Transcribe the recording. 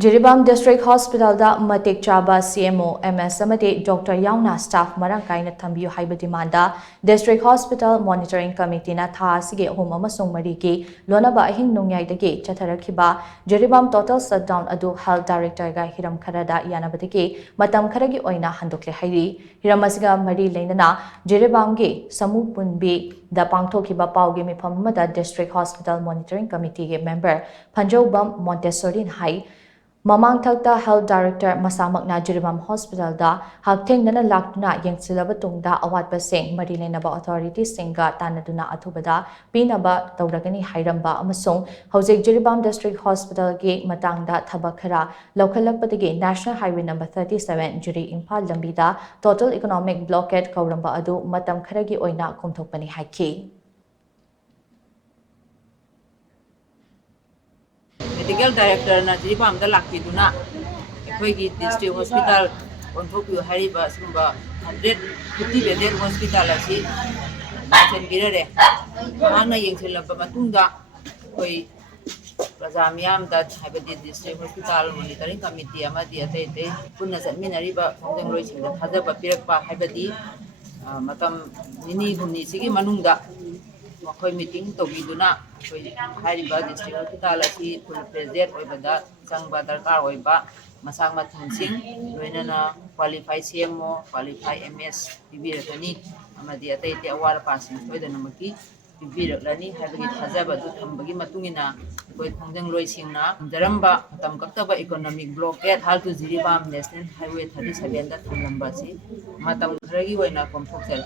Jiribam District Hospital da matik chaba CMO MS amadi Dr. Yaona staff marang kaina thambiyu haiba demanda District Hospital Monitoring Committee na tha asigi ahum amasung mari ki lonnaba ahing nongyai dagi chatharakhiba Jiribam Total Shutdown adu Health Director ga Hiram Kharada Yanabadagi Matam Kharagi Oina Handokle hairi Hiram asiga mari leinana Jiribam gi samu punbi da pangthokiba paugi mifam amada District Hospital Monitoring Committee ge member Panjobam Montessori hai Mamang Thakta Health Director Masamakna Jiribam Hospital da Hakting Nana Lakna Yangsilaba Tungda Awat Basing Marilenaba Authority Singa Tanaduna Atubada Pinaba Tauragani Hairamba Amasung Hosek Jiribam District Hospital Ge Matangda Tabakara Lokalakpatigi National Highway number 37 Jiri Impal Lambida Total Economic Blockade Kauramba Adu Matam Kharagi Oina Kumthokpani Haiki. Medical Director na Jiribam da lakpiduna akhoi District Hospital onthokyu haiba sumba 150 bedded hospital asi senbirare mahana yengsilaba matungda akhoi praja miyam da haibadi District Hospital Monitoring Committee amadi atete punna satminariba khongjangloi singda thajaba pirakpa haibadi matam nini humni sigi manungda makhoi meeting tobiduna akhoi haiba District Hospital asi full present oibada sangba darkar oiba masang mathungsing loinana qualified CMO qualified MS bibirakani amadi atete awar passing soidana maki bibirakani haibagi thajaba du thambagi matungina akhoi khongjangloi singna jaramba tamkaktaba economic blockade hal to Jiribam National Highway 37 da thamlamba si matam kharagi oina komthokjal